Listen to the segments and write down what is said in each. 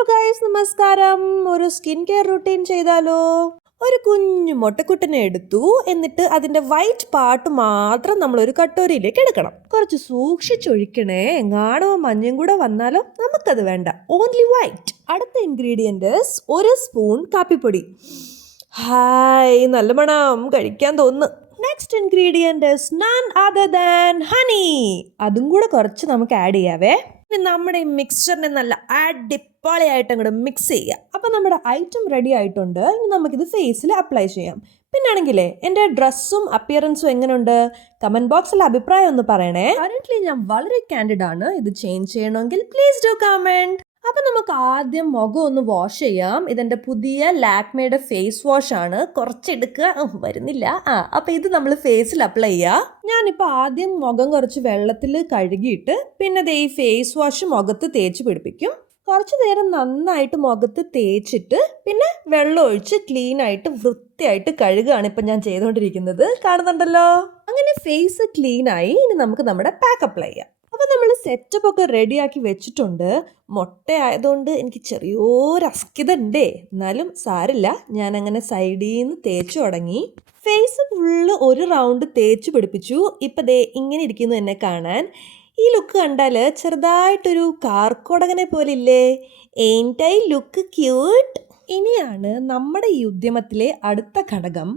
Hello guys, നമസ്കാരം. ഒരു skin care routine ചെയ്താലോ? ഒരു കുഞ്ഞു മുട്ടക്കുട്ടനെ എടുത്തു, എന്നിട്ട് അതിന്റെ വൈറ്റ് പാർട്ട് മാത്രം നമ്മൾ ഒരു കട്ടോരിയിലേക്ക് എടുക്കണം. കുറച്ച് സൂക്ഷിച്ചൊഴിക്കണേ, എങ്ങാണോ മഞ്ഞയും കൂടെ വന്നാലോ നമുക്കത് വേണ്ട. Only white. അടുത്ത ഇൻഗ്രീഡിയന്റ് ഒരു സ്പൂൺ കാപ്പിപ്പൊടി. ഹായ്, നല്ല മണം, കഴിക്കാൻ തോന്നുന്നു. Next ingredient none other than honey. അതും കൂടെ കുറച്ച് നമുക്ക് ആഡ് ചെയ്യാവേ. നമ്മുടെ ഈ മിക്സ്ചറിനെ നല്ല അടിപൊളിയായിട്ട് അങ്ങോട്ട് മിക്സ് ചെയ്യുക. അപ്പം നമ്മുടെ ഐറ്റം റെഡി ആയിട്ടുണ്ട്. ഇനി നമുക്കിത് ഫേസിൽ അപ്ലൈ ചെയ്യാം. പിന്നാണെങ്കിലേ എൻ്റെ ഡ്രസ്സും അപ്പിയറൻസും എങ്ങനെയുണ്ട്? കമൻറ്റ് ബോക്സിൽ അഭിപ്രായം ഒന്ന് പറയണേ. കറന്റ്ലി ഞാൻ വളരെ കാൻഡിഡ് ആണ്. ഇത് ചേഞ്ച് ചെയ്യണമെങ്കിൽ പ്ലീസ് ഡു കമൻറ്റ്. അപ്പം നമുക്ക് ആദ്യം മുഖം ഒന്ന് വാഷ് ചെയ്യാം. ഇതെൻ്റെ പുതിയ ലാക്മേയുടെ ഫേസ് വാഷ് ആണ്. കുറച്ചെടുക്കുക, വരുന്നില്ല. അപ്പം ഇത് നമ്മൾ ഫേസിൽ അപ്ലൈ ചെയ്യുക. ഞാനിപ്പോൾ ആദ്യം മുഖം കുറച്ച് വെള്ളത്തിൽ കഴുകിയിട്ട് പിന്നെ ഈ ഫേസ് വാഷ് മുഖത്ത് തേച്ച് പിടിപ്പിക്കും. കുറച്ച് നേരം നന്നായിട്ട് മുഖത്ത് തേച്ചിട്ട് പിന്നെ വെള്ളം ഒഴിച്ച് ക്ലീൻ ആയിട്ട് വൃത്തിയായിട്ട് കഴുകുകയാണ് ഇപ്പം ഞാൻ ചെയ്തുകൊണ്ടിരിക്കുന്നത്. കാണുന്നുണ്ടല്ലോ. അങ്ങനെ ഫേസ് ക്ലീൻ ആയി. ഇനി നമുക്ക് നമ്മുടെ പാക്ക് അപ്ലൈ ചെയ്യാം. അപ്പോൾ നമ്മൾ സെറ്റപ്പ് ഒക്കെ റെഡിയാക്കി വെച്ചിട്ടുണ്ട്. മുട്ടയായതുകൊണ്ട് എനിക്ക് ചെറിയൊരു അസ്കിത ഉണ്ടേ, എന്നാലും സാരില്ല. ഞാൻ അങ്ങനെ സൈഡിൽ നിന്ന് തേച്ച് തുടങ്ങി. ഫേസ് ഫുള്ള് ഒരു റൗണ്ട് തേച്ച് പിടിപ്പിച്ചു. ഇപ്പം ദേ ഇങ്ങനെ ഇരിക്കുന്നു എന്നെ കാണാൻ. ഈ ലുക്ക് കണ്ടാൽ ചെറുതായിട്ടൊരു കാർക്കോടകനെ പോലെ ഇല്ലേ? ain't I look cute? ഇനിയാണ് നമ്മുടെ ഈ ഉദ്യമത്തിലെ അടുത്ത ഘടകം.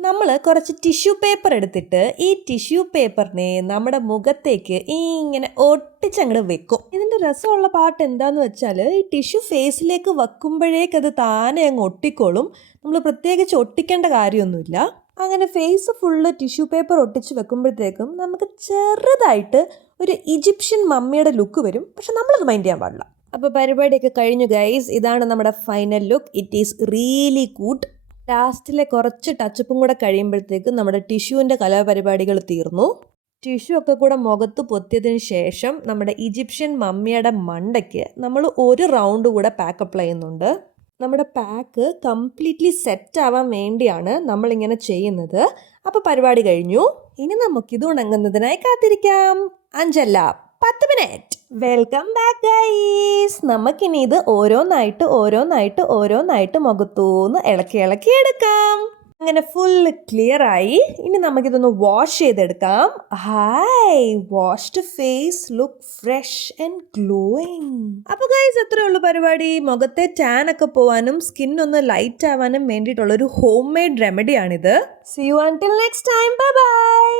നമ്മൾ കുറച്ച് ടിഷ്യൂ പേപ്പർ എടുത്തിട്ട് ഈ ടിഷ്യൂ പേപ്പറിനെ നമ്മുടെ മുഖത്തേക്ക് ഇങ്ങനെ ഒട്ടിച്ചങ്ങോട്ട് വെക്കും. ഇതിൻ്റെ രസമുള്ള പാർട്ട് എന്താണെന്ന് വെച്ചാൽ ഈ ടിഷ്യൂ ഫേസിലേക്ക് വെക്കുമ്പോഴേക്കത് താനെ അങ്ങ് ഒട്ടിക്കോളും. നമ്മൾ പ്രത്യേകിച്ച് ഒട്ടിക്കേണ്ട കാര്യമൊന്നുമില്ല. അങ്ങനെ ഫേസ് ഫുള്ള് ടിഷ്യൂ പേപ്പർ ഒട്ടിച്ച് വെക്കുമ്പോഴത്തേക്കും നമുക്ക് ചെറുതായിട്ട് ഒരു ഈജിപ്ഷ്യൻ മമ്മിയുടെ ലുക്ക് വരും. പക്ഷെ നമ്മളത് മൈൻഡ് ചെയ്യാൻ പാടില്ല. അപ്പോൾ പരിപാടിയൊക്കെ കഴിഞ്ഞു ഗൈസ്. ഇതാണ് നമ്മുടെ final look. It is really good. ലാസ്റ്റിലെ കുറച്ച് ടച്ചപ്പും കൂടെ കഴിയുമ്പോഴത്തേക്കും നമ്മുടെ ടിഷ്യൂവിൻ്റെ കലാപരിപാടികൾ തീർന്നു. ടിഷ്യൂ ഒക്കെ കൂടെ മുഖത്ത് പൊത്തിയതിന് ശേഷം നമ്മുടെ ഈജിപ്ഷ്യൻ മമ്മിയുടെ മണ്ടയ്ക്ക് നമ്മൾ ഒരു റൗണ്ട് കൂടെ പാക്ക് അപ്ലൈ ചെയ്യുന്നുണ്ട്. നമ്മുടെ പാക്ക് കംപ്ലീറ്റ്ലി സെറ്റ് ആവാൻ വേണ്ടിയാണ് നമ്മളിങ്ങനെ ചെയ്യുന്നത്. അപ്പോൾ പരിപാടി കഴിഞ്ഞു. ഇനി നമുക്കിത് ഉണങ്ങുന്നതിനായി കാത്തിരിക്കാം. 5 അല്ല 10 മിനിറ്റ്. Welcome back guys. നമുക്കിനി ഇത് ഓരോന്നായിട്ട് മുഖത്തൂന്ന് ഇളക്കി എടുക്കാം. അങ്ങനെ ഫുള്ള് ക്ലിയർ ആയി. ഇനി നമുക്കിതൊന്ന് വാഷ് ചെയ്തെടുക്കാം. Hi, washed face look fresh and glowing. അപ്പോൾ ഗൈസ്, എത്രയേ ഉള്ളൂ പരിപാടി. മുഖത്തെ ടാൻ ഒക്കെ പോവാനും സ്കിന്നൊന്ന് ലൈറ്റ് ആവാനും വേണ്ടിയിട്ടുള്ളൊരു ഹോം മെയ്ഡ് റെമഡിയാണിത്. See you until next time. Bye by.